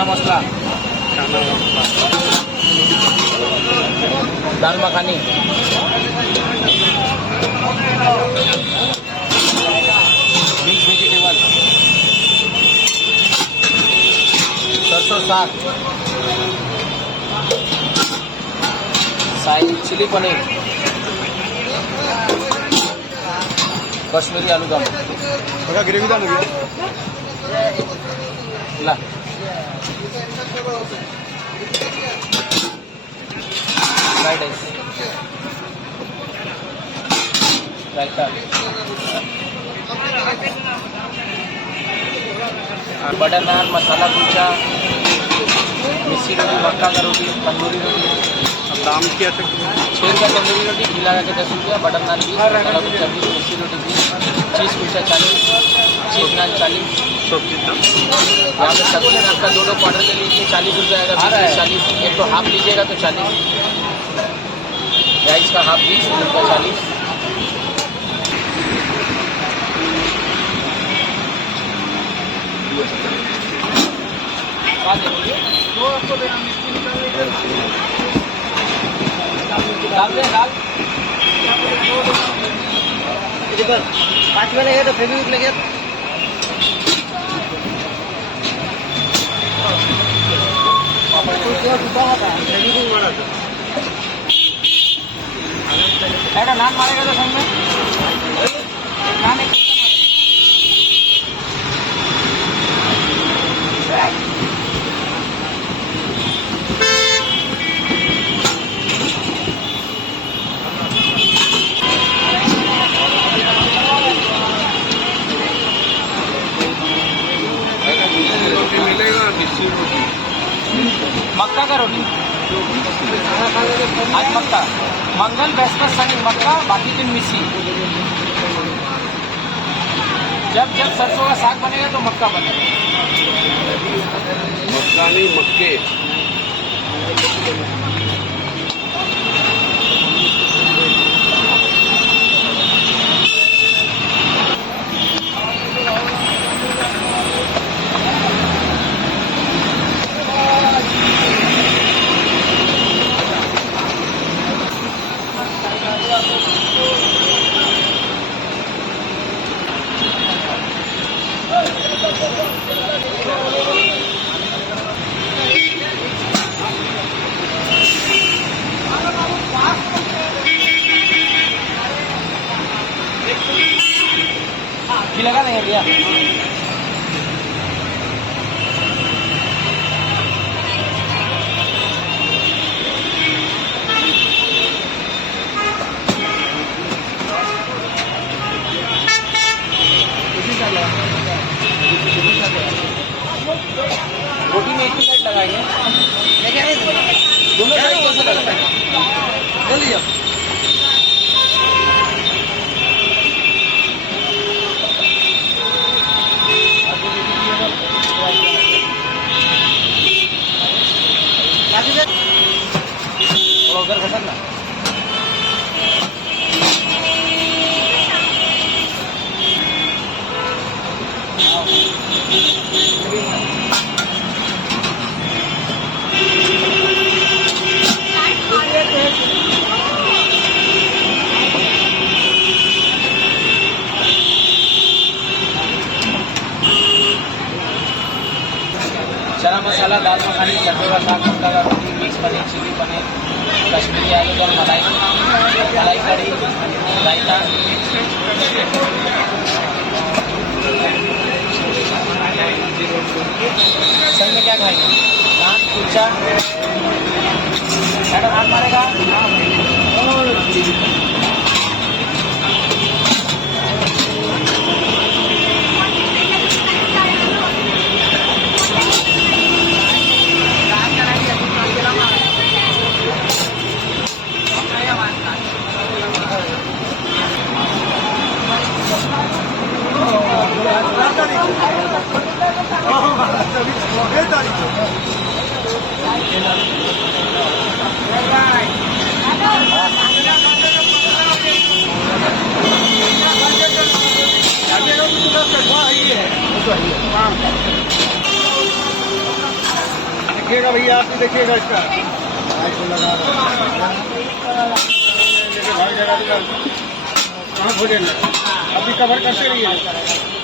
चना मसाला, दाल मखानी, mix vegetable, सरसों साग, शाही चिली पनीर, कश्मीरी आलू दम, ग्रेवी दाल ला फ्राइड राइस, रायता, बटर नान, मसाला कुलचा, मिस्सी रोटी, मक्का का रोटी, तंदूरी रोटी। दाम क्या था? 6 रुपया तंदूरी रोटी, घिला के 10 रुपया, बटर नान 20, मसाला कुलचा 20, मिस्सी रोटी 20, चीज़ कुलचा 40, चीज़ नान 40। सब कितना? यहाँ पे सब्जी में आपका 2 क्वार्टर के लिए 40 रुपये आएगा, 40। एक तो हाफ लीजिएगा तो 40, राइस का हाफ 20 रुपया 40। दाल 5 में लगे तो फेविक्विक लगे। नान मारेगा तो संग में नान एक रोटी मिलेगा, मिस्सी रोटी, मक्का का रोटी। आज मक्का, मंगल बृहस्पति शनि मक्का, बाकी दिन मिस्सी। जब सरसों का साग बनेगा तो मक्का बनेगा। मक्का नहीं मक्के। घी लगा देंगे भैया। रोटी में एक ही साइड लगाएंगे, दोनों साइड कैसे लगाएंगे? बोलिए। उधर घटक ना चना मसाला, दाल मखानी, सरसों का साग, मक्का का रोटी, मिक्स पनीर, चिली पनीर, कश्मीरी आलू दम, मलाई कढ़ी, रायता, संग में क्या खाएंगे? नान कुलचा, मैडम हाथ मारेगा। तारीख देखिएगा इसका भाई को लगा भाई जगह कहाँ खोजे अभी कवर करते रहिए